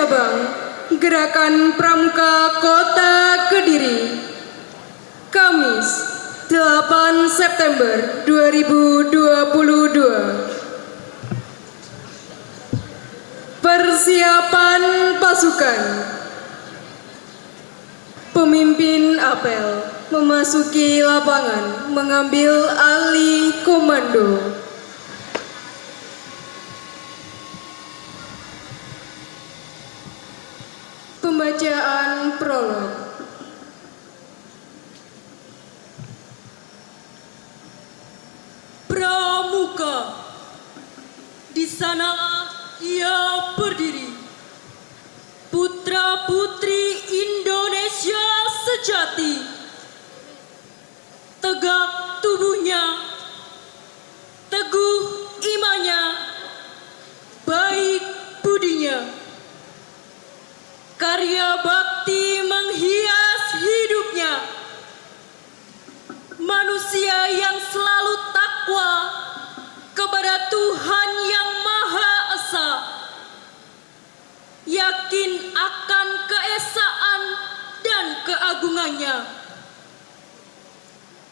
Cabang Gerakan Pramuka Kota Kediri, Kamis 8 September 2022. Persiapan pasukan. Pemimpin apel memasuki lapangan mengambil alih komando. Pembacaan prolog. Pramuka, di sanalah ia berdiri, putra-putri Indonesia sejati. Tegak tubuhnya, teguh imannya, baik budinya. Karya bakti menghias hidupnya. Manusia yang selalu takwa kepada Tuhan yang Maha Esa, yakin akan keesaan dan keagungannya,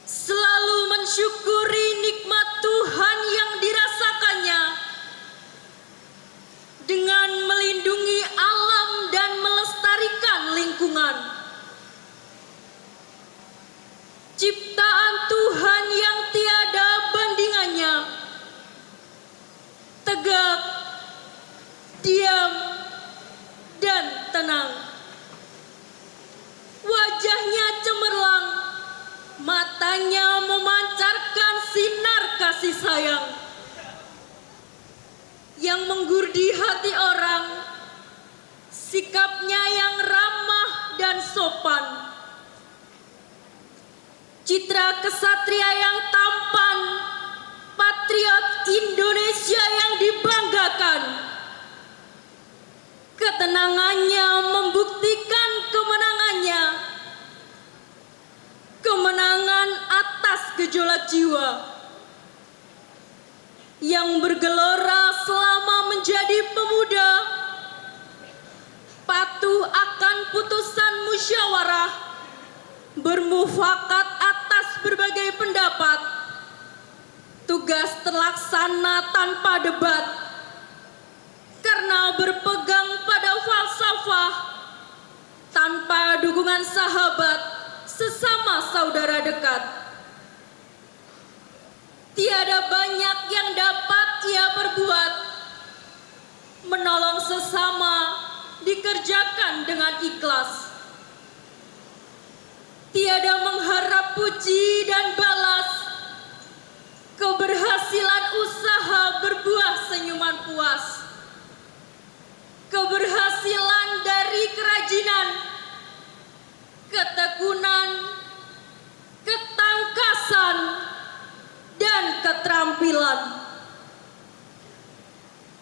selalu mensyukuri nikmat Tuhan yang dirasakannya dengan melindungi alam dan melestarikan lingkungan. Ciptaan Tuhan yang tiada bandingannya, tegak, diam, dan tenang. Wajahnya cemerlang, matanya memancarkan sinar kasih sayang yang menggurdi hati orang, sikapnya yang ramah dan sopan, citra kesatria yang tampan, patriot Indonesia yang dibanggakan. Ketenangannya membuktikan kemenangannya, kemenangan atas gejolak jiwa yang bergelora selama menjadi pemuda, patuh akan putusan musyawarah, bermufakat atas berbagai pendapat, tugas terlaksana tanpa debat, karena berpegang pada falsafah, tanpa dukungan sahabat, sesama saudara dekat. Tiada banyak yang dapat ia perbuat, menolong sesama dikerjakan dengan ikhlas. Tiada mengharap puji dan balas, keberhasilan usaha berbuah senyuman puas. Keberhasilan dari kerajinan, ketekunan, ketangkasan, dan keterampilan.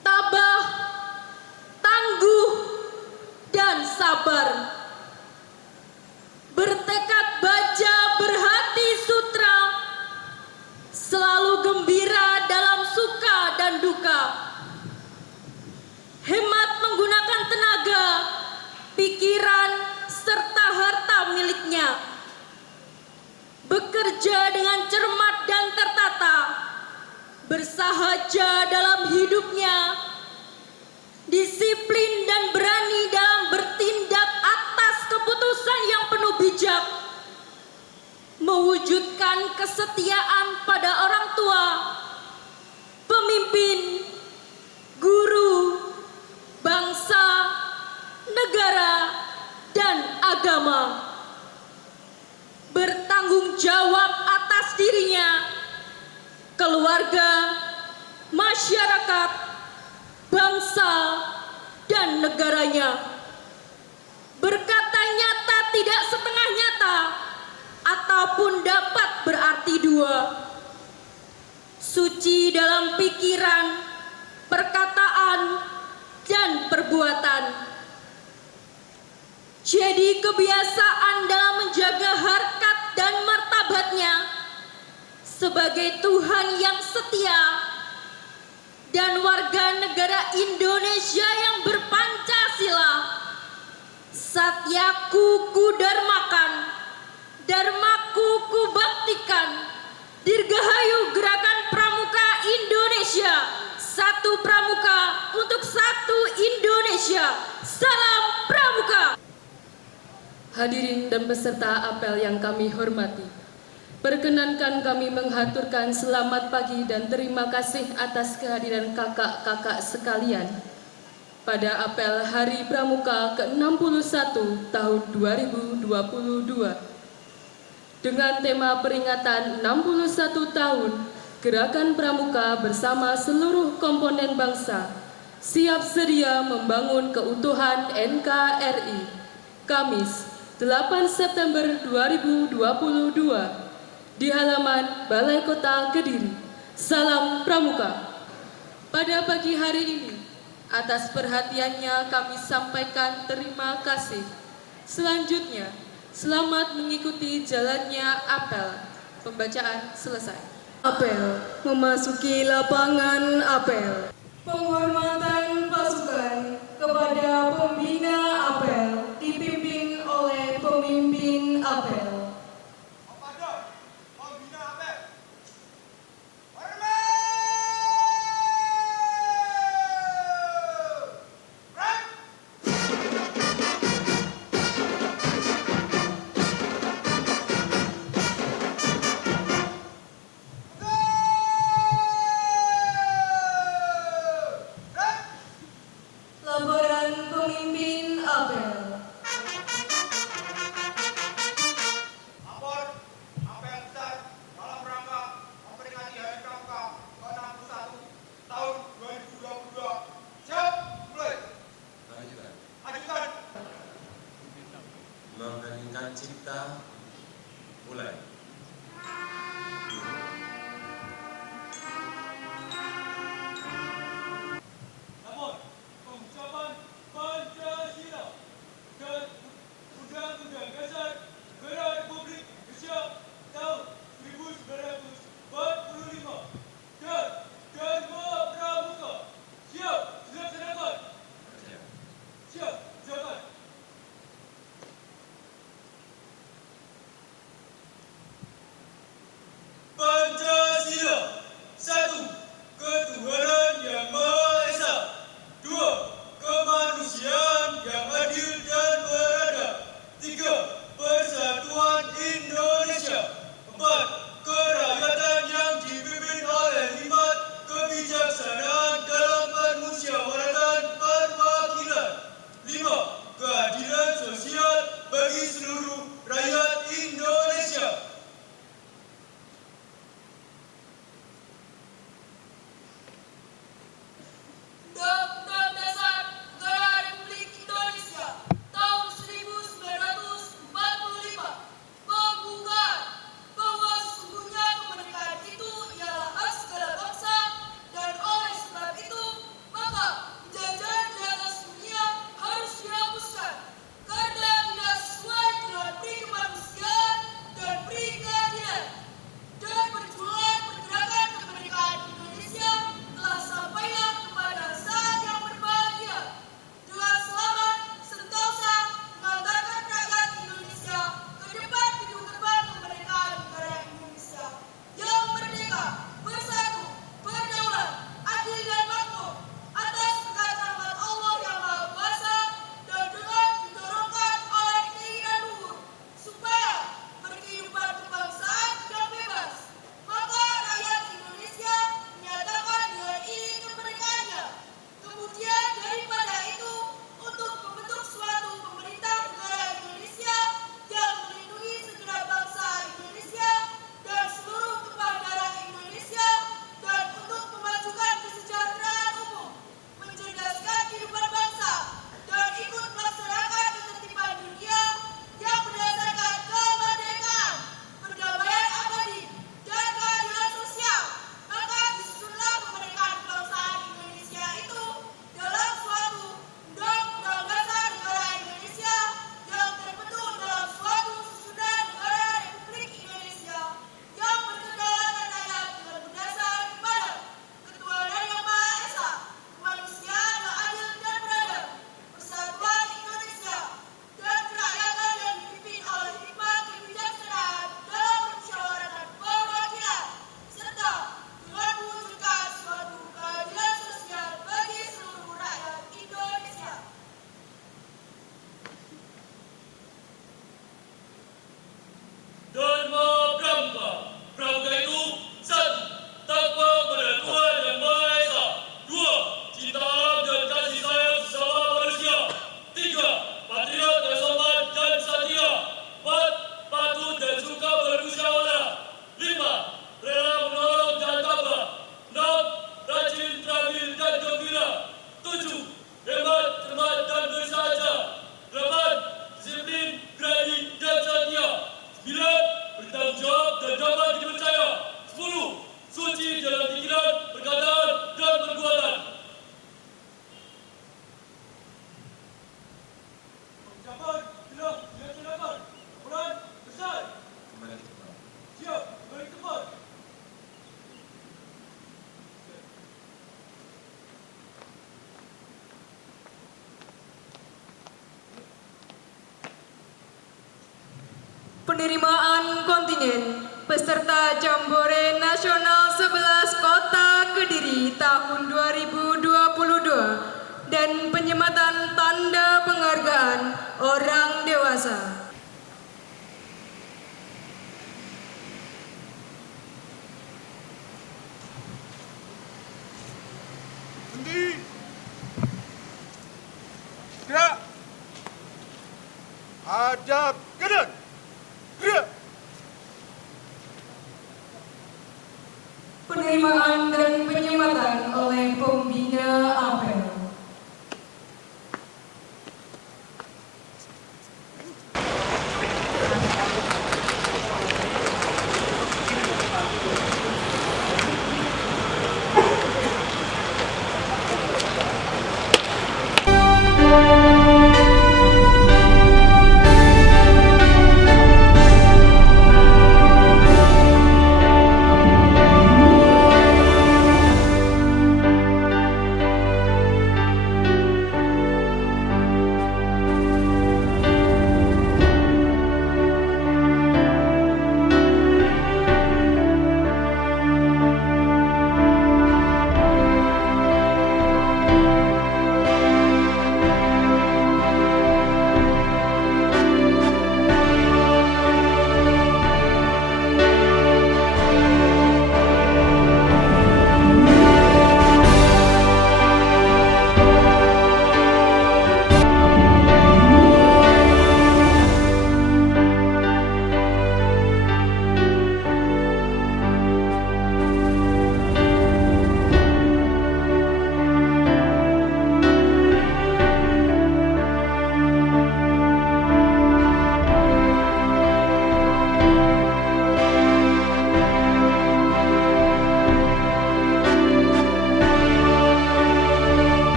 Tabah, tangguh, dan sabar. Bertekad baja, berhati sutra, selalu gembira dalam suka dan duka. Hemat menggunakan tenaga, pikiran, serta harta miliknya. Bekerja dengan cermat dan tertata, bersahaja dalam hidupnya, disiplin dan berani dalam bertindak atas keputusan yang penuh bijak, mewujudkan kesetiaan pada orang tua, pemimpin, guru, bangsa, negara, dan agama. Bertanggung jawab atas dirinya, keluarga, masyarakat, bangsa, dan negaranya. Berkata nyata tidak setengah nyata, ataupun dapat berarti dua. Suci dalam pikiran, perkataan, dan perbuatan. Jadi kebiasaan dalam menjaga harkat dan martabatnya sebagai Tuhan yang setia dan warga negara Indonesia yang berpancasila kudarmakan, dharmaku kubaktikan, dirgahayu Gerakan Pramuka Indonesia, satu pramuka untuk satu Indonesia, salam pramuka. Hadirin dan peserta apel yang kami hormati, perkenankan kami menghaturkan selamat pagi dan terima kasih atas kehadiran kakak-kakak sekalian pada apel Hari Pramuka ke-61 tahun 2022 dengan tema peringatan 61 tahun Gerakan Pramuka bersama seluruh komponen bangsa siap sedia membangun keutuhan NKRI. Kamis 8 September 2022 di halaman Balai Kota Kediri. Salam Pramuka. Pada pagi hari ini, atas perhatiannya kami sampaikan terima kasih. Selanjutnya, selamat mengikuti jalannya apel. Pembacaan selesai. Apel memasuki lapangan apel. Penghormatan pasukan kepada pembina apel dipimpin oleh pemimpin apel. Komandan, pembina apel. Laporan pemimpin apel. Penerimaan kontingen peserta Jambore Nasional 11 Kota Kediri tahun 2022 dan penyematan tanda penghargaan orang dewasa. Berdiri. Gerak. Hadap kanan. Gerak. Penerimaan dan penyematan oleh pembina apel.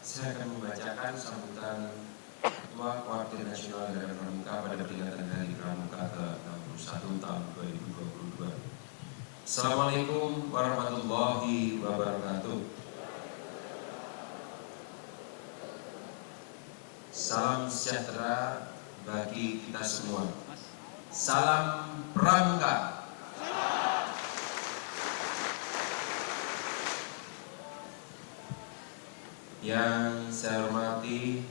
Saya akan membacakan sambutan Ketua Koordinasi Nasional Gerakan Pramuka pada peringatan Hari Pramuka ke-61 tahun 2022. Assalamualaikum warahmatullahi wabarakatuh. Salam sejahtera bagi kita semua. Salam Pramuka. Yang saya hormati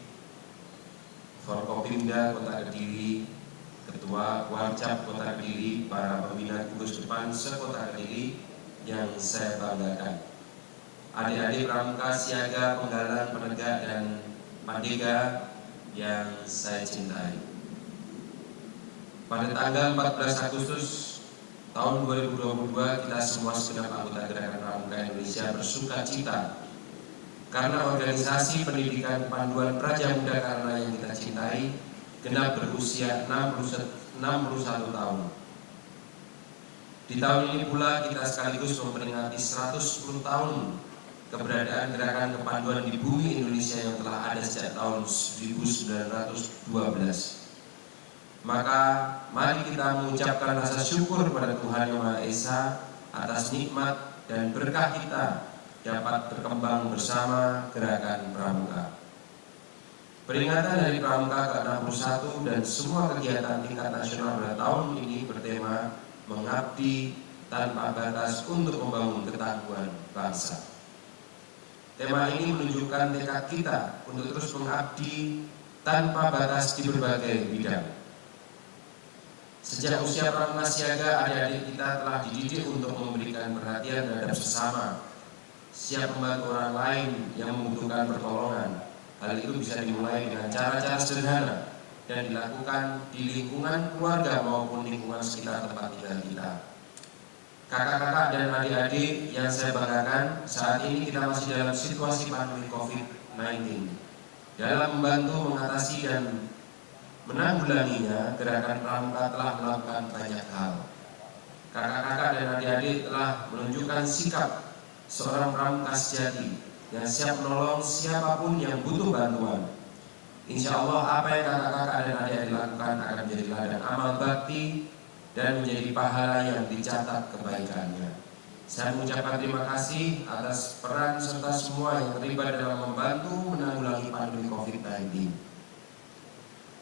Forkopimda Kota Kediri, Ketua Warcap Kota Kediri, para pembina gugus depan sekota Kediri yang saya banggakan, adik-adik Pramuka Siaga, Penggalan, Penegak, dan Pandega yang saya cintai. Pada tanggal 14 Agustus tahun 2022, kita semua segenap anggota Gerakan Pramuka Indonesia bersuka cita karena organisasi pendidikan Panduan Praja Muda Karna yang kita cintai genap berusia 61 tahun. Di tahun ini pula kita sekaligus memperingati 110 tahun keberadaan Gerakan Kepanduan di bumi Indonesia yang telah ada sejak tahun 1912. Maka mari kita mengucapkan rasa syukur kepada Tuhan Yang Maha Esa atas nikmat dan berkah kita dapat berkembang bersama Gerakan Pramuka. Peringatan Hari Pramuka ke-61 dan semua kegiatan tingkat nasional pada tahun ini bertema mengabdi tanpa batas untuk membangun ketangguhan bangsa. Tema ini menunjukkan tekad kita untuk terus mengabdi tanpa batas di berbagai bidang, Sejak usia pramuka siaga, adik-adik kita telah dididik untuk memberikan perhatian terhadap sesama, siap membantu orang lain yang membutuhkan pertolongan. Hal itu bisa dimulai dengan cara-cara sederhana dan dilakukan di lingkungan keluarga maupun lingkungan sekitar tempat tinggal kita. Kakak-kakak dan adik-adik yang saya banggakan, saat ini kita masih dalam situasi pandemi COVID-19. Dalam membantu mengatasi dan menanggulanginya, Gerakan Pramuka telah melakukan banyak hal. Kakak-kakak dan adik-adik telah menunjukkan sikap seorang pramuka sejati yang siap menolong siapapun yang butuh bantuan. Insya Allah apa yang kakak-kakak dan adik-adik lakukan akan menjadi ladang amal bakti dan menjadi pahala yang dicatat kebaikannya. Saya mengucapkan terima kasih atas peran serta semua yang terlibat dalam membantu menanggulangi pandemi COVID-19.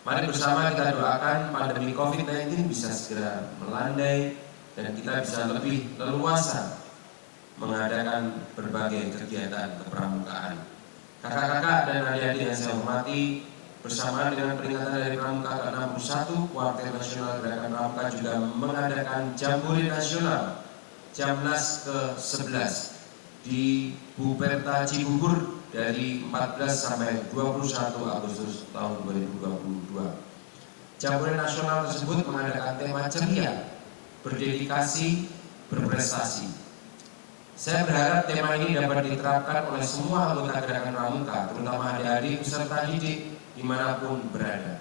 Mari bersama kita doakan pandemi COVID-19 bisa segera melandai dan kita bisa lebih leluasa mengadakan berbagai kegiatan kepramukaan. Kakak-kakak dan adik-adik yang saya hormati, bersama dengan peringatan dari Pramuka ke-61, Kuartet Nasional Gerakan Pramuka juga mengadakan Jambore Nasional Jamnas ke-11 di Buperta Cibubur dari 14 sampai 21 Agustus tahun 2022. Jambore Nasional tersebut mengadakan tema ceria, berdedikasi, berprestasi. Saya berharap tema ini dapat diterapkan oleh semua anggota Gerakan Pramuka, terutama adik-adik peserta didik dimanapun berada.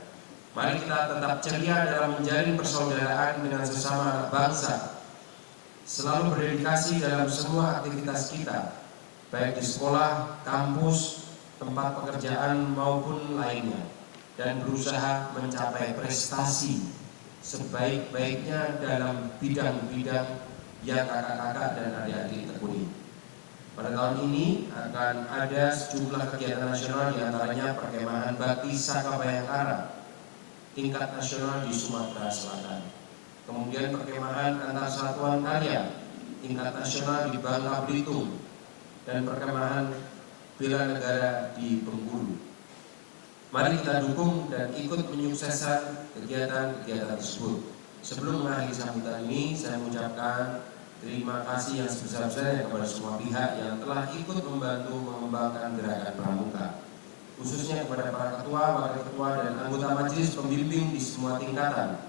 Mari kita tetap ceria dalam menjalin persaudaraan dengan sesama anak bangsa, selalu berdedikasi dalam semua aktivitas kita, baik di sekolah, kampus, tempat pekerjaan maupun lainnya, dan berusaha mencapai prestasi sebaik-baiknya dalam bidang-bidang yang kakak-kakak dan adik-adik tekuni. Pada tahun ini akan ada sejumlah kegiatan nasional, diantaranya perkemahan bakti Saka Bayangkara tingkat nasional di Sumatera Selatan, kemudian perkemahan antar satuan karya tingkat nasional di Bangka Belitung, dan perkemahan bela negara di Bengkulu. Mari kita dukung dan ikut menyukseskan kegiatan-kegiatan tersebut. Sebelum mengakhiri sambutan ini, saya mengucapkan terima kasih yang sebesar-besarnya kepada semua pihak yang telah ikut membantu mengembangkan Gerakan Pramuka, khususnya kepada para ketua, wakil ketua, dan anggota majelis pembimbing di semua tingkatan.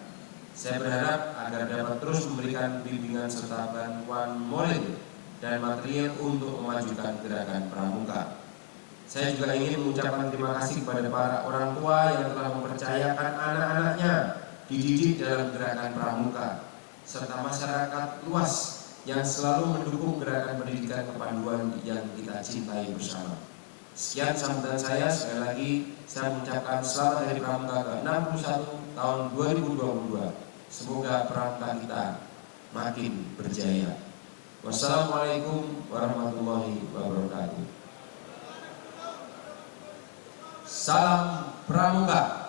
Saya berharap agar dapat terus memberikan bimbingan serta bantuan moral dan material untuk memajukan Gerakan Pramuka. Saya juga ingin mengucapkan terima kasih kepada para orang tua yang telah mempercayakan anak-anaknya dididik dalam Gerakan Pramuka, serta masyarakat luas yang selalu mendukung gerakan pendidikan kepanduan yang kita cintai bersama. Sekian sambutan saya. Sekali lagi saya mengucapkan selamat dari Pramuka ke-61 tahun 2022. Semoga Pramuka kita makin berjaya. Wassalamualaikum warahmatullahi wabarakatuh. Salam Pramuka.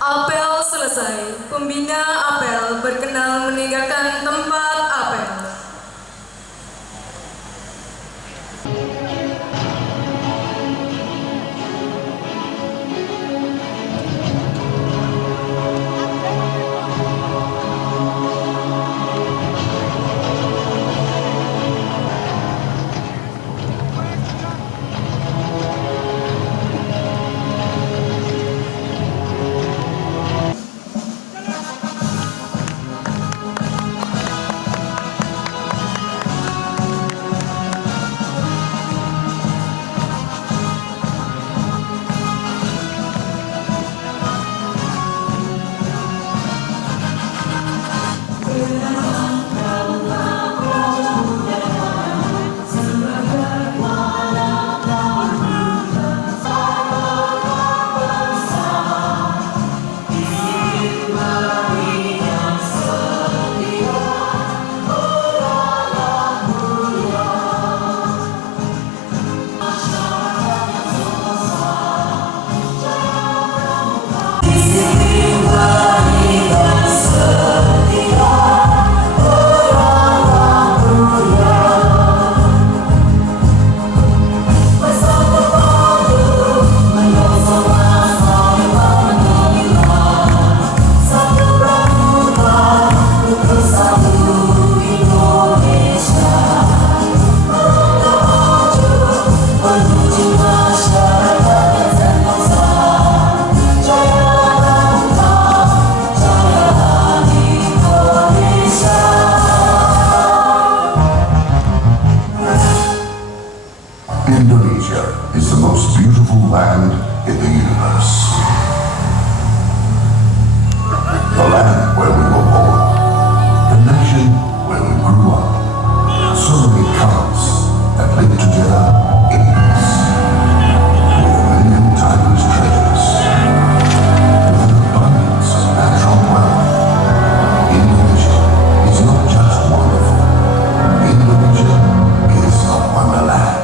Apel selesai. Pembina apel berkenan meninggalkan tempat apel. most beautiful land in the universe. The land where we were born, the nation where we grew up. So many colors that live together in peace. With a million timeless treasures. With an abundance of natural wealth. Indonesia is not just wonderful. Indonesia is a wonderland.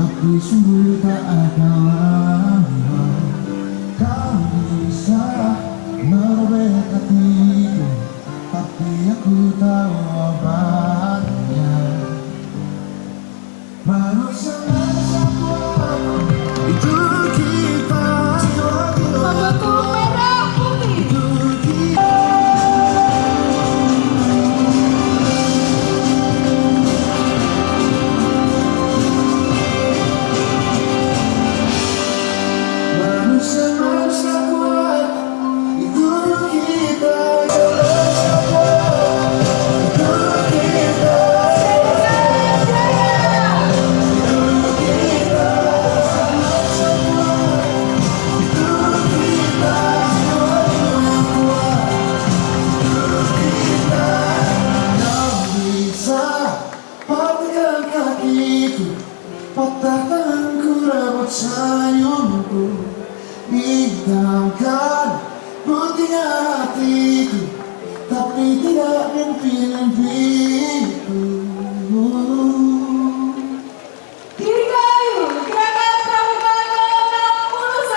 tapi sungguh tak ada lama. Kau bisa merobek hatiku, tapi aku tahu obatnya. Manusia kuat, itu kita. Membeku merah putih. Manusia kuat, itu kita. Bisa patahkan kakiku, patah tanganku, rebut sayungku, hitamkan putihnya hatiku, tapi tidak mimpi-mimpiku. Dirgahayu Gerakan Pramuka ke-61.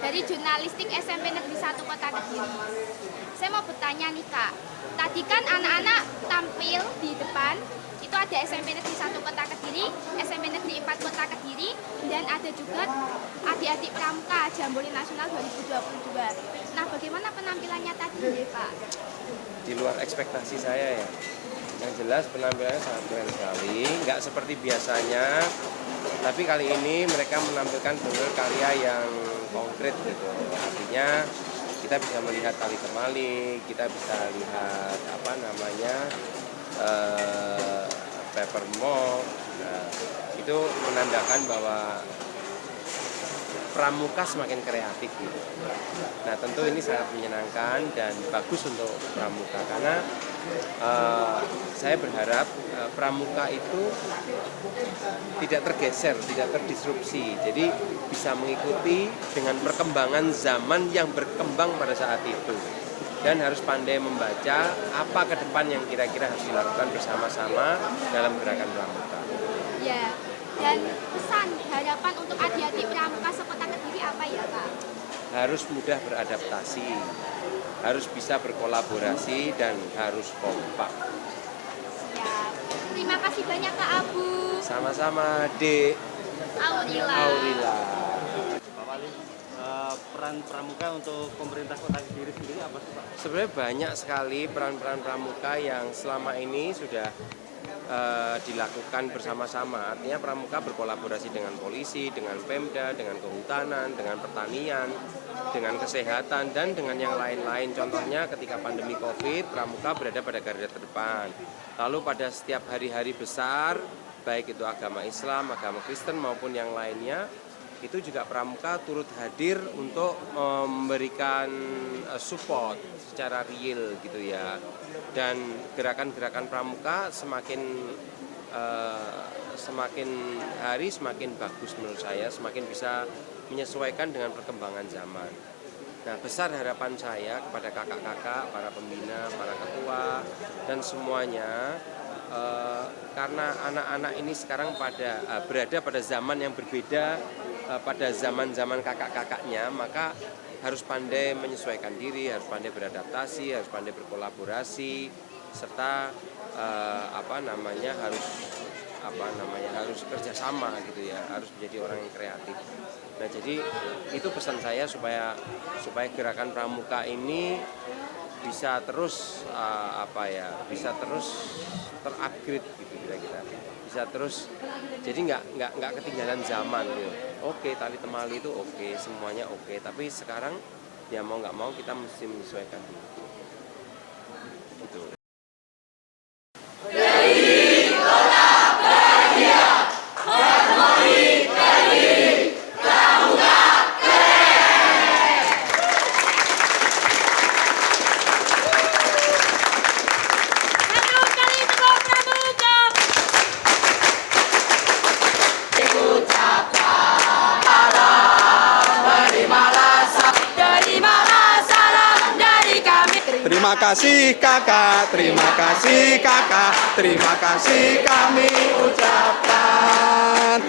Dari jurnalistik SMP Negeri 1 Kota Kediri. Saya mau bertanya nih Kak, tadi kan anak-anak tampil di depan, itu ada SMP Negeri 1 Kota Kediri, SMP Negeri 4 Kota Kediri, dan ada juga adik-adik pramuka Jambore Nasional 2022. Nah, bagaimana penampilannya tadi nih Pak? Di luar ekspektasi saya ya. Yang jelas penampilannya sangat keren sekali, nggak seperti biasanya. Tapi kali ini mereka menampilkan benar karya yang konkret gitu. Artinya kita bisa melihat tali temali, kita bisa lihat apa namanya paper mop. Nah, itu menandakan bahwa pramuka semakin kreatif gitu. Nah tentu ini sangat menyenangkan dan bagus untuk pramuka karena saya berharap pramuka itu tidak tergeser, tidak terdisrupsi. Jadi bisa mengikuti dengan perkembangan zaman yang berkembang pada saat itu. Dan harus pandai membaca apa ke depan yang kira-kira harus dilakukan bersama-sama dalam gerakan pramuka. Ya, dan pesan harapan untuk adik-adik pramuka sekota Kediri apa ya Pak? harus mudah beradaptasi, harus bisa berkolaborasi, dan harus kompak. Ya, terima kasih banyak Kak Abu. Sama-sama, Dek Aurila. Aurila. Pak Wali, peran pramuka untuk pemerintah Kota Kediri sendiri apa sih Pak? Sebenarnya banyak sekali peran-peran pramuka yang selama ini sudah dilakukan bersama-sama. Artinya pramuka berkolaborasi dengan polisi, dengan Pemda, dengan kehutanan, dengan pertanian, dengan kesehatan, dan dengan yang lain-lain. Contohnya ketika pandemi COVID, pramuka berada pada garda terdepan. Lalu pada setiap hari-hari besar, baik itu agama Islam, agama Kristen maupun yang lainnya, itu juga pramuka turut hadir untuk memberikan support secara real gitu ya. Dan gerakan-gerakan pramuka semakin hari semakin bagus menurut saya, semakin bisa menyesuaikan dengan perkembangan zaman. Nah, besar harapan saya kepada kakak-kakak, para pembina, para ketua, dan semuanya, karena anak-anak ini sekarang berada pada zaman yang berbeda, pada zaman-zaman kakak-kakaknya, maka harus pandai menyesuaikan diri, harus pandai beradaptasi, harus pandai berkolaborasi, serta harus kerjasama gitu ya, harus menjadi orang yang kreatif. Nah, jadi itu pesan saya supaya gerakan pramuka ini bisa terus bisa terus terupgrade gitu kira-kira, bisa terus, jadi nggak ketinggalan zaman gitu. Oke, tali temali itu oke, semuanya oke, tapi sekarang ya mau nggak mau kita mesti menyesuaikan dulu. Gitu. Satu kali tepuk pramuka. Terimalah salam dari kami. Terima kasih kakak, terima kasih kakak, terima kasih kami ucapkan.